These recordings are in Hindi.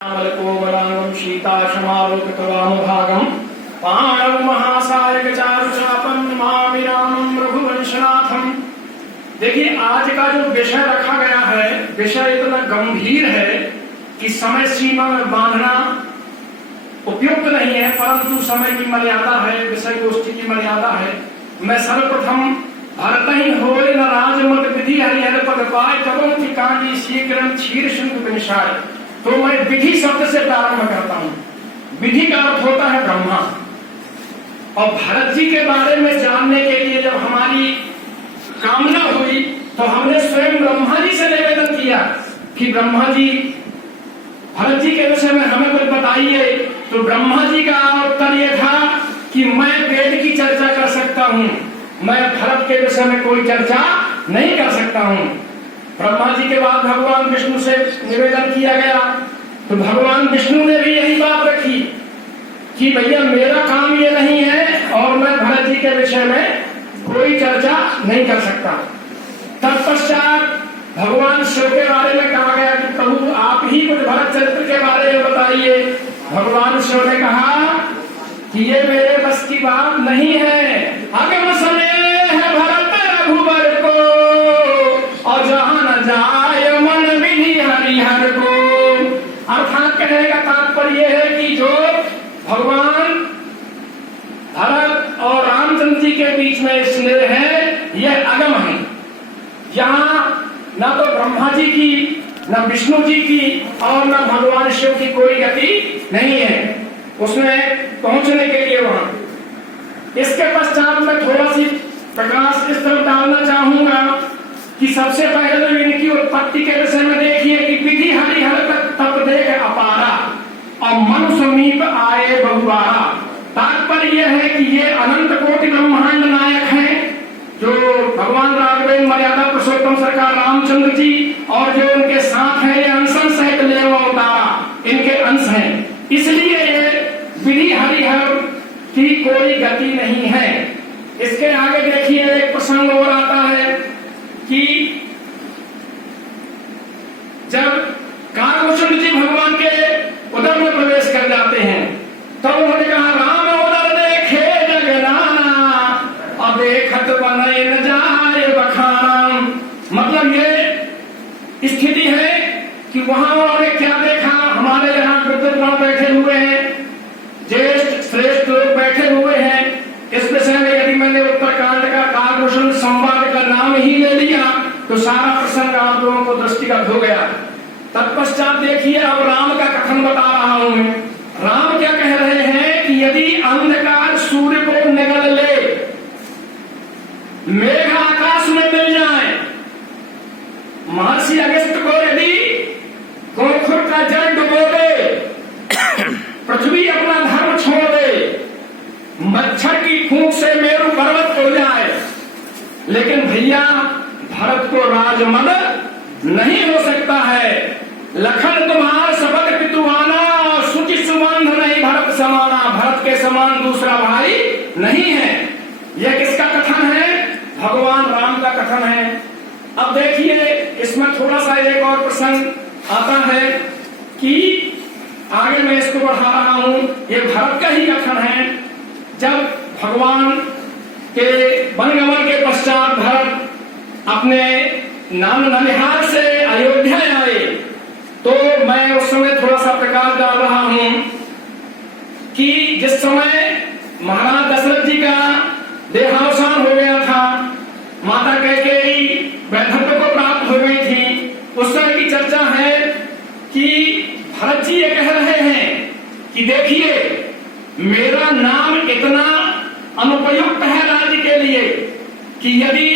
कोमलांगं सीताशमालोकितवामभागं पाणौ महासायकचारुचापं नमामि रामं रघुवंशनाथं। देखिए, आज का जो विषय रखा गया है, विषय इतना गंभीर है कि समय सीमा में बांधना उपयुक्त नहीं है, परंतु समय की मर्यादा है, विषय गोष्ठी की मर्यादा है। मैं सर्वप्रथम भरत ही होय न राजमत विधि हरिहर पद पाय करों की कांडी शीघ्रं क्षीर सिंधु विनिशाय। तो मैं विधि शब्द से प्रारंभ करता हूं। विधि का अर्थ होता है ब्रह्मा। और भरत जी के बारे में जानने के लिए जब हमारी कामना हुई तो हमने स्वयं ब्रह्मा जी से निवेदन किया कि ब्रह्मा जी भरत जी के विषय में हमें कुछ बताइए। तो ब्रह्मा जी का उत्तर यह था कि मैं वेद की चर्चा कर सकता हूं, मैं भरत के विषय में कोई चर्चा नहीं कर सकता हूं। ब्रह्मा जी के बाद भगवान विष्णु से निवेदन किया गया तो भगवान विष्णु ने भी यही बात रखी कि भैया मेरा काम ये नहीं है और मैं भरत जी के विषय में कोई चर्चा नहीं कर सकता। तत्पश्चात भगवान शिव के बारे में कहा गया कि प्रभु आप ही कुछ भरत चरित्र के बारे में बताइए। भगवान शिव ने कहा कि ये मेरे बस की बात नहीं है। अगम समय है भरत रघुबर को और जहां न जाय मन विधि हरिहर को। अर्थात कहने का तात्पर्य है कि जो भगवान भरत और रामचंद्र जी के बीच में स्नेह है, यह अगम है। यहाँ न तो ब्रह्मा जी की, न विष्णु जी की और न भगवान शिव की कोई गति नहीं है उसमें पहुंचने के लिए वहां। इसके पश्चात मैं थोड़ा सी प्रकाश इस तरफ डालना चाहूंगा कि सबसे पहले तो इनकी उत्पत्ति के विषय में देखिए कि विधि हरिहर तप देख अपारा और मनु समीप आए बहुबारा। तात्पर्य यह है कि ये अनंत कोटि ब्रह्मांड नायक हैं, जो भगवान राघवेंद्र मर्यादा पुरुषोत्तम सरकार रामचंद्र जी और जो उनके साथ हैं, ये अंशन सहित लेव अवतारा इनके अंश हैं। इसलिए ये विधि हरिहर की कोई गति नहीं है। इसके आगे देखिए एक प्रसंग और आता है कि जब काकभूषण जी भगवान के उदर में प्रवेश कर जाते हैं तब उन्होंने कहा राम उदर देखे जगनाना और देखत बनय न जाए बखाना। मतलब ये स्थिति है कि वहां उन्होंने क्या देखा। हमारे यहाँ वृद्धगण बैठे हुए हैं, ज्येष्ठ श्रेष्ठ लोग बैठे हुए हैं। इस विषय में यदि मैंने उत्तरकांड का काकभूषण संवाद का नाम ही ले लिया तो सारा प्रसंग आप लोगों को दृष्टिगत हो गया। तत्पश्चात देखिए अब राम का कथन बता रहा हूं मैं। राम क्या कह रहे हैं कि यदि अंधकार सूर्य को निगल ले, मेघ आकाश में मिल जाए, महर्षि अगस्त्य को यदि गोखुर का जल डुबो दे, पृथ्वी अपना धर्म छोड़ दे, मच्छर की फूंक से मेरु पर्वत हो जाए, लेकिन भैया भरत को राजमद नहीं हो सकता है। लखन तुम्हार शपथ पितुआना और सुचि सुबंध नहीं भरत समाना। भरत के समान दूसरा भाई नहीं है। यह किसका कथन है? भगवान राम का कथन है। अब देखिए इसमें थोड़ा सा एक और प्रसंग आता है कि आगे मैं इसको बढ़ा रहा हूं। ये भरत का ही कथन है। जब भगवान के वनगमन के पश्चात भरत अपने नाम ननिहाल से अयोध्या आए तो मैं उस समय थोड़ा सा प्रकाश डाल रहा हूं कि जिस समय महाराज दशरथ जी का देहावसान हो गया था, माता कैकेयी वैधव्य को प्राप्त हो गई थी, उस समय की चर्चा है कि भरत जी ये कह रहे हैं कि देखिए मेरा नाम इतना अनुपयुक्त है राज्य के लिए कि यदि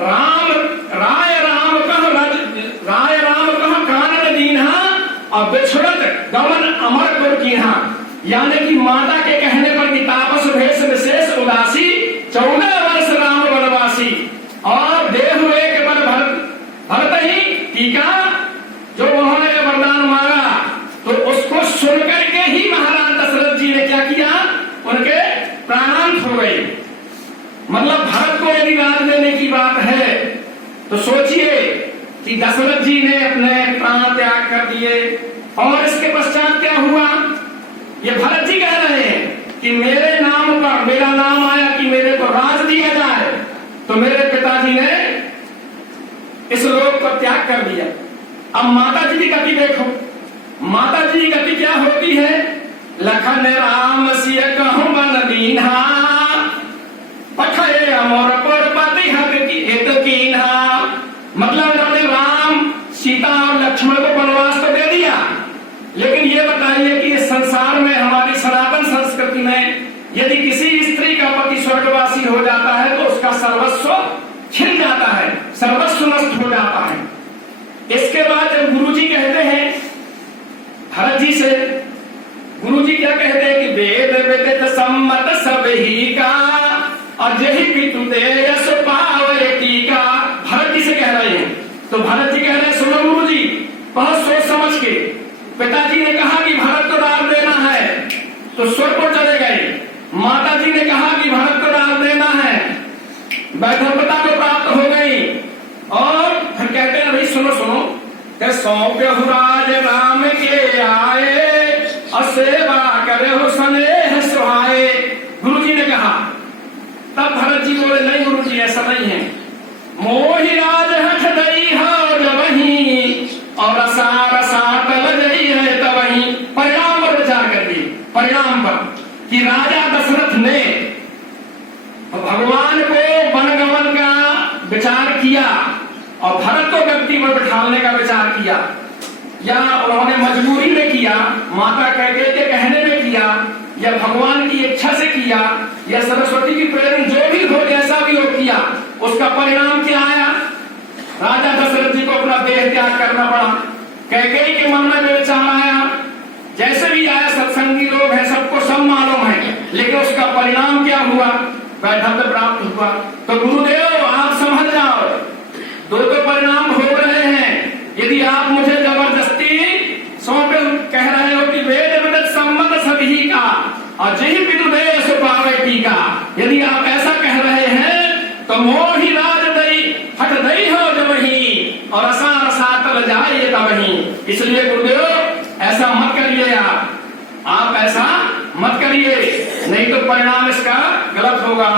राय राम कह कानन दीन्हा और बिछड़त गमन अमर गुर कीन्हा। यानी कि माता के कहने पर कि तापस भेष विशेष उदासी 14 वर्ष राम वनवासी और देह एक बर भरत ही टीका। जो उन्होंने वरदान मांगा तो उसको सुनकर के ही महाराज दशरथ जी ने क्या किया, उनके प्राणांत हो गए। मतलब भरत को यदि राज देने की बात है तो सोचिए कि दशरथ जी ने अपने प्राण त्याग कर दिए। और इसके पश्चात क्या हुआ, ये भरत जी कह रहे हैं कि मेरे नाम पर मेरा नाम आया कि मेरे को राज दिया जाए, तो मेरे पिताजी ने इस लोक को त्याग कर दिया। अब माता जी की गति देखो, माता जी की गति क्या होती है, लखन राम सिय कहूं बन दीन्हा, पठये अमर पति हक की हित कीन्हा। मतलब उन्होंने राम सीता और लक्ष्मण को वनवास तो दे दिया, लेकिन ये बताइए कि इस संसार में हमारी सनातन संस्कृति में यदि किसी स्त्री का पति स्वर्गवासी हो जाता है तो उसका सर्वस्व छिन जाता है, सर्वस्व नष्ट हो जाता है। इसके बाद जब गुरुजी कहते हैं भरत जी से, गुरुजी क्या कहते हैं कि वेद विदित सम्मत सब ही का अजहि पितु दे यश पावै टीका। भरत जी से कह रहे हैं, तो भरत जी कह रहे हैं सुनो गुरुजी, बहुत सोच समझ के। पिताजी ने कहा कि भरत को दान देना है तो स्वर्गपुर चले गए, माता जी ने कहा कि भरत को दान देना है, वैधव्यता को प्राप्त हो गई। और फिर कहते हैं भाई सुनो सुनो, सौंप्यहु राज राम के आए असेवा करे हो स्नेह सुहाए। गुरु जी ने कहा, तब भरत जी बोले नहीं गुरु जी ऐसा नहीं है, मोहि राज हठ दई हो जबही और असार सात लजई है तबही। परिणाम पर विचार करिए, परिणाम पर कि राजा दशरथ ने भगवान को वनगमन का विचार किया और भरत को गद्दी पर बिठाने का विचार किया, या उन्होंने मजबूरी में किया, माता कैकेयी के कहने में किया, या भगवान की इच्छा से किया, या सरस्वती की प्रेरणा, जो भी हो जैसा भी हो किया, उसका परिणाम क्या आया, राजा दशरथ जी को अपना देह त्याग करना पड़ा। कैकेयी के मन में विचार आया, जैसे भी आया, सत्संगी लोग हैं, सबको सब मालूम है, लेकिन उसका परिणाम क्या हुआ, वैधव्य प्राप्त हुआ। तो गुरुदेव आप समझ जाओ, दो तो परिणाम हो रहे हैं। यदि आप मुझे जबरदस्ती सौंपे कह रहे हो कि वेद विदित सम्मत सभी का और जही पितु दे यश पावै टीका, यदि आप ऐसा कह रहे हैं तो मोहि राज दई हठ दई हो जबही और असार सातल जाए तबही। इसलिए गुरुदेव ऐसा मत करिए, आप ऐसा मत करिए, नहीं तो परिणाम इसका गलत होगा।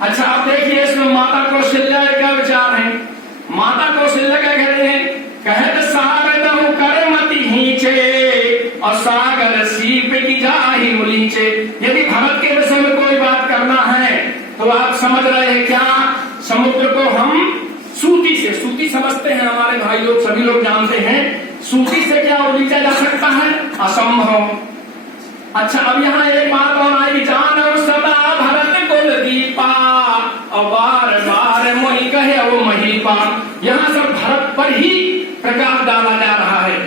अच्छा आप देखिए इसमें माता कौशल्या क्या विचार है। माता कौशल्या क्या कहते हैं, कहत सारदहु करमति हीचे और सागर सीप की जाहि उलीचे। यदि भरत के विषय में कोई बात करना है तो आप समझ रहे हैं क्या, समुद्र को हम सूती से, सूती समझते हैं हमारे भाई लोग, सभी लोग जानते हैं, सूती से क्या उलीचा जा सकता है, असंभव। अच्छा अब यहाँ एक बात और आई, जान सदा भरत कुल दीपा और बार बार मोहि कहे वो महीपा। यहाँ सब भरत पर ही प्रकाश डाला जा रहा है।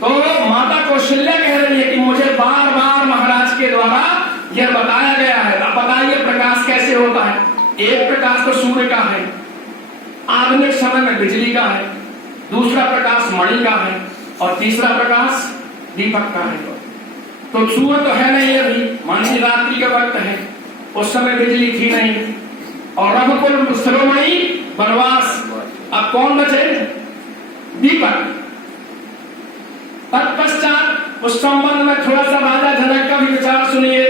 तो माता कौशल्या कह रही है कि मुझे बार बार महाराज के द्वारा यह बताया गया है। अब बताइए प्रकाश कैसे होता है। एक प्रकाश तो सूर्य का है, आधुनिक समय में बिजली का है, दूसरा प्रकाश मणि का है और तीसरा प्रकाश दीपक का है। तो सूर्य तो है नहीं अभी, मानसी रात्रि का वक्त है, उस समय बिजली थी नहीं, और रघुकुल शिरोमणि वनवास, अब कौन बचे, दीपक। तत्पश्चात उस संबंध में थोड़ा सा राजा जनक का भी विचार सुनिए।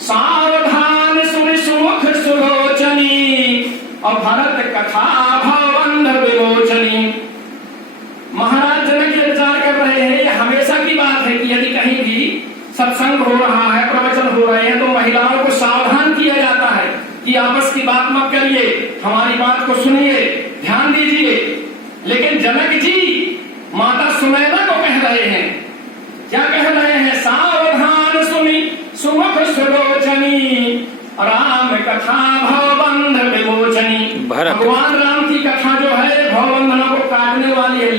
सावधान सुनि सुमुख सुलोचनी और भरत कथा भवबंध विलोचनी। महाराज जनक ये विचार कर रहे हैं, ये हमेशा की बात है कि यदि कहीं भी सत्संग हो रहा है, प्रवचन हो रहे हैं, तो महिलाओं को सावधान किया जाता है कि आपस की बात मत करिए, हमारी बात को सुनिए, ध्यान दीजिए। लेकिन जनक जी माता सुनैना को कह रहे हैं, क्या कह रहे हैं, सावधान सुनी सुमुख सुलोचनी राम कथा भवबंध विमोचनी। भगवान राम की कथा जो है भवबंधनों को काटने वाली है।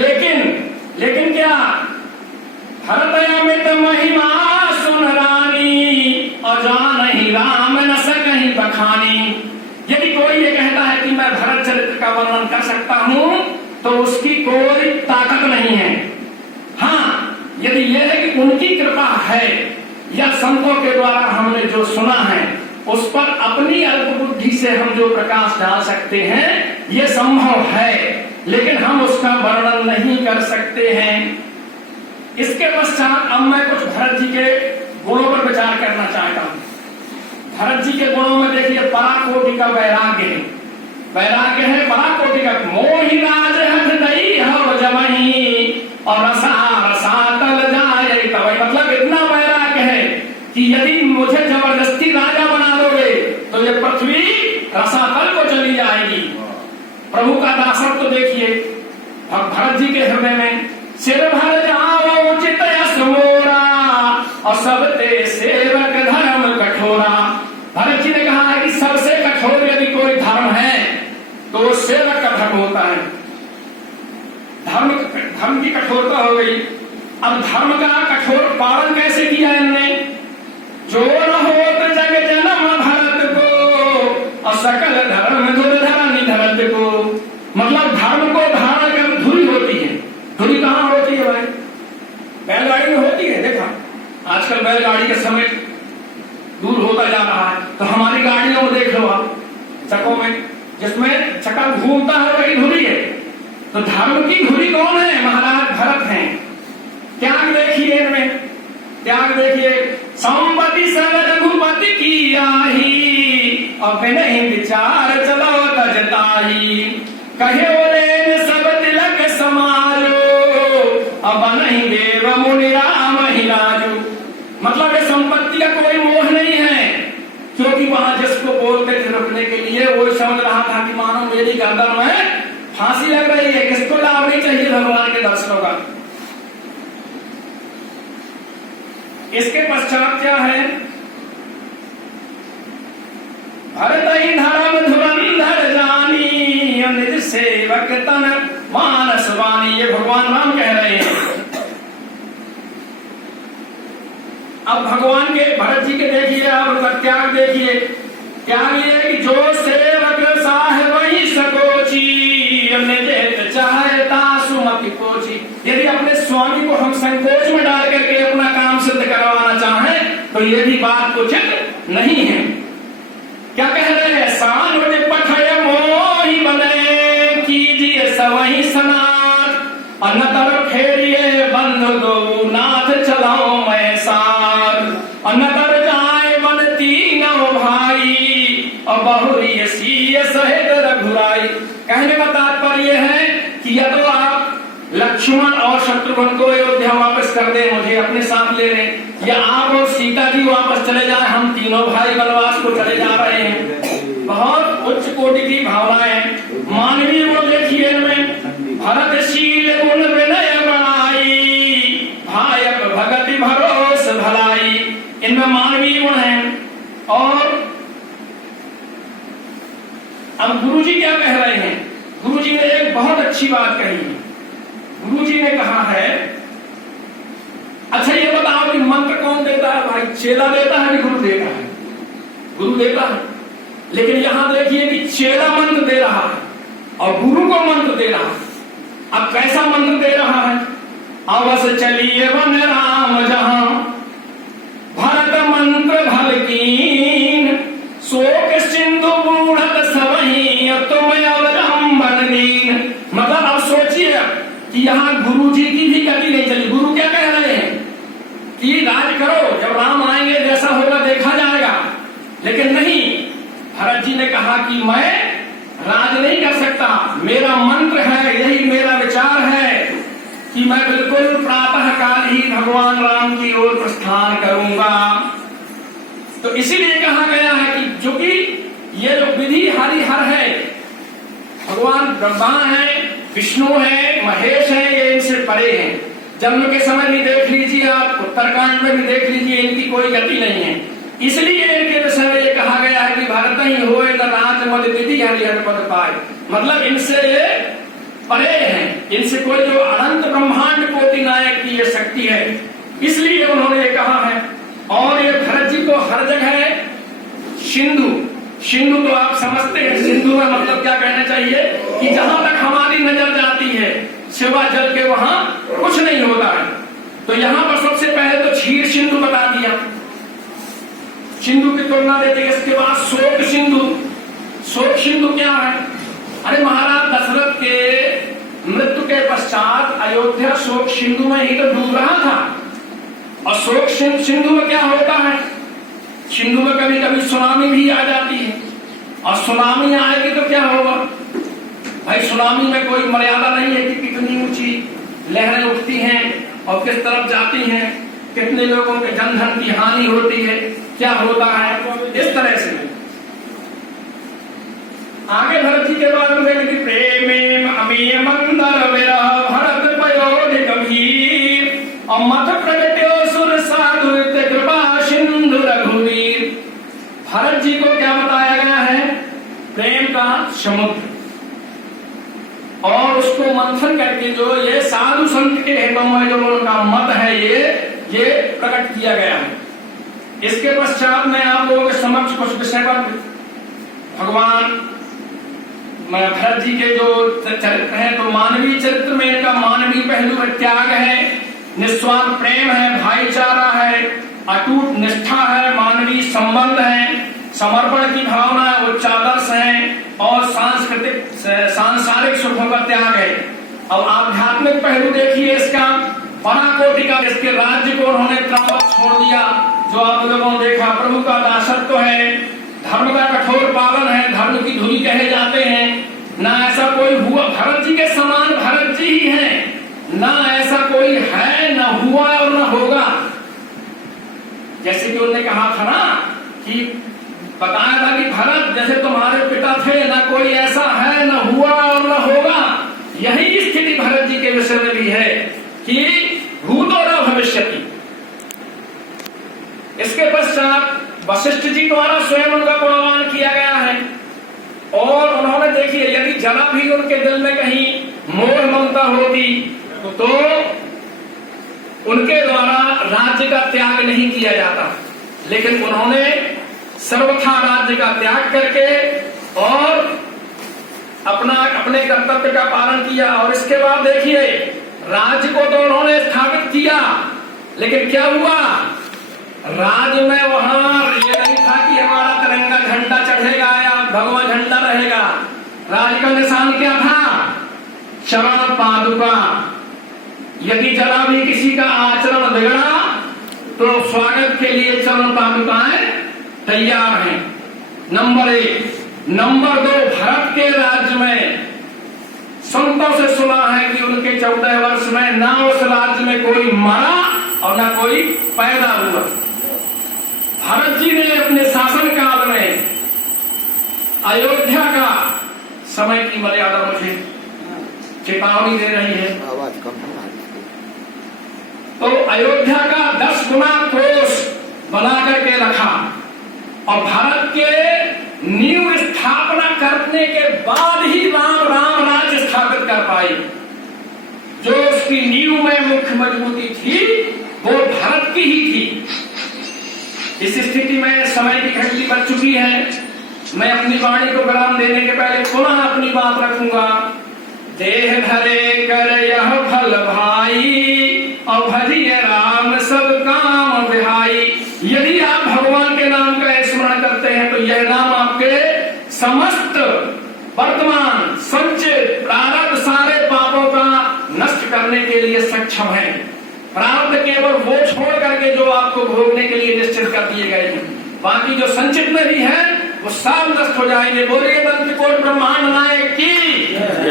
लेकिन क्या, भरत अमित महिमा सुन रानी और जानहि राम न सकहि बखानी। यदि कोई ये कहता है कि मैं भरत चरित्र का वर्णन कर सकता हूं तो उसकी कोई ताकत नहीं है। हाँ, यदि यह है कि उनकी कृपा है या संतों के द्वारा हमने जो सुना है उस पर अपनी अल्प बुद्धि से हम जो प्रकाश डाल सकते हैं, ये संभव है। लेकिन हम उसका वर्णन नहीं कर सकते हैं। इसके पश्चात अब मैं कुछ भरत जी के गुणों पर विचार करना चाहता हूं। भरत जी के गुणों में देखिए पराकोटि का वैराग्य है, वैराग्य है पराकोटि का। मोहि राज हठ दई हव जमहि और रसा रसातल जाए तवै, मतलब इतना वैराग्य है कि यदि मुझे जबरदस्ती राजा बना दोगे तो ये पृथ्वी रसातल को चली जाएगी। प्रभु का दासत्व तो देखिए भरत जी के हृदय में, सिर भर जाओ चित यस मोरा और सब ते सेवक धर्म कठोरा। भरत जी ने कहा है कि सबसे कठोर यदि कोई धर्म है तो सेवक का धर्म होता है। धर्म की कठोरता हो गई। अब धर्म का कठोर पालन कैसे किया इनने? जो न होत जग जन्म भरत को और सकल धर्म धुरधरा धरत को, मतलब धर्म को धारण कर धुरी होती है। धुरी कहाँ होती है भाई? बैलगाड़ी में होती है। देखा आजकल बैलगाड़ी का समय दूर होता जा रहा है, तो हमारी गाड़ियों में देख लो आप, चकों में जिसमें चक्का घूमता है वही धुरी है। तो धर्म की धुरी कौन है? महाराज भरत हैं। त्याग देखिए इनमें, त्याग देखिए। संपत्ति सब रघुपति की आही और नहीं विचार चलो तजताही, कहे ओले सब तिलक समारो अब नहीं देव मुनि राम ही राजू। मतलब ये संपत्ति का कोई मोह नहीं है, क्योंकि वहां जिसको बोलते थे रुकने के लिए वो समझ रहा था कि मानो मेरी गर्दन में फांसी लग रही है, किसको लाभ नहीं चाहिए भगवान के दर्शनों का। इसके पश्चात क्या है? भरत ही धर्म धुरंधर जानी निज सेवक तन मानस वाणी, ये भगवान राम कह रहे हैं। अब भगवान के भरत जी के देखिए, अब उनका त्याग देखिए। त्याग ये कि जो सेवक साहेब वही सकोची चाहता सुमति पोची। यदि अपने स्वामी को हम संकोच में डाल करके अपना काम सिद्ध करवाना चाहें तो ये भी बात उचित नहीं है। क्या कह रहे हैं? सानुज पठय मोहि बने कीजिए सवहि सनाथ अन्नतर फेरिए बंधु दो नाथ चलाओ मैं साथ अन्नतर जाए बन तीनों भाई और बहुरी सीय सहित रघुराई। कहने का तात्पर्य है कि या तो आप लक्ष्मण और शत्रुघ्न को अयोध्या वापस कर दे, मुझे अपने साथ ले लें, या आप और सीता जी वापस चले जाए, हम तीनों भाई वनवास को चले जा रहे हैं। बहुत उच्च कोटि की भावनाएं मानवीय वो देखिए इनमें। भरतशील गुण विनय बनाई भायक भगति भरोस भलाई, इनमें मानवीय गुण है। और अब गुरु जी क्या कह रहे हैं? गुरु जी ने एक बहुत अच्छी बात कही है। गुरु जी ने कहा है, अच्छा ये बताओ कि मंत्र कौन देता है भाई? चेला देता है कि गुरु देता है? गुरु देता है। लेकिन यहां देखिए कि चेला मंत्र दे रहा है और गुरु को मंत्र दे रहा है। अब कैसा मंत्र दे रहा है? अवश्य चलिए वन राम जहां भरत मंत्र भल कीन शोक सिंधु बूढ़त सबही तुम अवलंबन लीन। मतलब अब सोचिए कि यहाँ गुरु जी की भी गति नहीं चली। गुरु क्या कह रहे हैं कि राज करो, जब राम आएंगे जैसा होगा देखा जाएगा। लेकिन नहीं, भरत जी ने कहा कि मैं राज नहीं कर सकता, मेरा मंत्र है, यही मेरा विचार है कि मैं बिल्कुल प्रातः काल ही भगवान राम की ओर प्रस्थान करूंगा। तो इसीलिए कहा गया है कि जो कि ये जो विधि हरिहर है, भगवान ब्रह्मा है, विष्णु है, महेश है, ये इनसे परे हैं। जन्म के समय भी देख लीजिए आप, उत्तरकांड में भी देख लीजिए, इनकी कोई गति नहीं है। इसलिए इनके विषय में ये कहा गया है कि भारत ही होए न राज मद विधि हरिहर पद पाए। मतलब इनसे परे हैं, इनसे कोई जो अनंत ब्रह्मांड कोटि नायक की ये शक्ति है, इसलिए उन्होंने ये कहा है। और ये भरत जी को हर जगह सिंधु, सिंधु तो आप समझते हैं, सिंधु का मतलब क्या कहना चाहिए कि जहां तक हमारी नजर जाती है सिवा जल के वहां कुछ नहीं होता है। तो यहां पर सबसे पहले तो क्षीर सिंधु बता दिया, सिंधु की तुलना देते। इसके बाद शोक सिंधु। शोक सिंधु क्या है? अरे महाराज दशरथ के मृत्यु के पश्चात अयोध्या शोक सिंधु में ही तो डूब रहा था। और शोक सिंधु में क्या होता है, सिंधु में कभी कभी सुनामी भी आ जाती है। और सुनामी आएगी तो क्या होगा भाई, सुनामी में कोई मर्यादा नहीं है कि कितनी ऊंची लहरें उठती हैं और किस तरफ जाती हैं, कितने लोगों के जन धन की हानि होती है, क्या होता है। इस तरह से आगे भरत जी के बाद में कि प्रेम अमीय मंदर विरह भरत पयोधि गंभीर और मत प्रगट्यो सुर साधु कृपा सिंधु रघुवीर। भरत जी को क्या बताया गया है, प्रेम का समुद्र, और उसको मंथन करके जो ये साधु संत के हितों में जो उनका मत है ये प्रकट किया गया है। इसके पश्चात मैं आप लोगों के समक्ष कुछ विषय पर भगवान भरत जी के जो चरित्र हैं, तो मानवीय चरित्र में इनका मानवीय पहलू में त्याग है, निस्वार्थ प्रेम है, भाईचारा है, अटूट निष्ठा है, मानवीय संबंध है, समर्पण की भावना है, उच्च आदर्श है और सांसारिक सुखों का त्याग है। अब आध्यात्मिक पहलू देखिए इसका, पराकोटि का, इसके राज्य को उन्होंने क्रमवत छोड़ दिया। जो आप लोगों ने देखा, प्रभु का दासत्व है, धर्म का कठोर पालन है, धर्म की धुरी कहे जाते हैं, ना ऐसा कोई हुआ, भरत जी के समान भरत जी ही हैं, ना ऐसा कोई है, ना हुआ और ना होगा। जैसे कि उन्होंने कहा था ना कि बताया था कि भरत जैसे तुम्हारे पिता थे, ना कोई ऐसा है, ना हुआ और ना होगा। यही स्थिति भरत जी के विषय में भी है कि भूतो न भविष्यति। इसके पश्चात वशिष्ठ जी द्वारा स्वयं उनका गुणगान किया गया है, और उन्होंने देखिए यदि जरा भी उनके दिल में कहीं मोह ममता होती तो उनके द्वारा राज्य का त्याग नहीं किया जाता, लेकिन उन्होंने सर्वथा राज्य का त्याग करके और अपने कर्तव्य का पालन किया। और इसके बाद देखिए राज्य को तो उन्होंने स्थापित किया, लेकिन क्या हुआ, राज्य में वहां ये नहीं था कि हमारा तिरंगा झंडा चढ़ेगा या भगवा झंडा रहेगा। राज्य का निशान क्या था, चरण पादुका। यदि जरा भी किसी का आचरण बिगड़ा तो स्वागत के लिए चरण पादुकाएं तैयार हैं। नंबर 1। नंबर 2, भरत के राज्य में संतों से सुना है कि उनके 14 वर्ष में ना उस राज्य में कोई मरा और ना कोई पैदा हुआ। भरत जी ने अपने शासन काल में अयोध्या का, समय की मर्यादा मुझे चेतावनी दे रही है, आवाज कम है, तो अयोध्या का 10 गुना कोष बना करके रखा और भारत के नींव स्थापना करने के बाद ही राम राज्य स्थापित कर पाई। जो उसकी नींव में मुख्य मजबूती थी वो भारत की ही थी। इस स्थिति में समय की घंटी बज चुकी है। मैं अपनी वाणी को विराम देने के पहले पुनः अपनी बात रखूंगा। देह धरे कर यह फल भाई और भजिए राम सब काम विहाई। यदि आप भगवान के नाम का स्मरण करते हैं तो यह नाम आपके समस्त वर्तमान संचित प्रारब्ध सारे पापों का नष्ट करने के लिए सक्षम है। प्रारब्ध केवल वो छोड़ करके जो आपको भोगने के लिए निश्चित कर दिए गए हैं, बाकी जो संचित में भी है वो सब नष्ट हो जाएंगे। बोलिए दंत कोट ब्रह्मांड नायक की।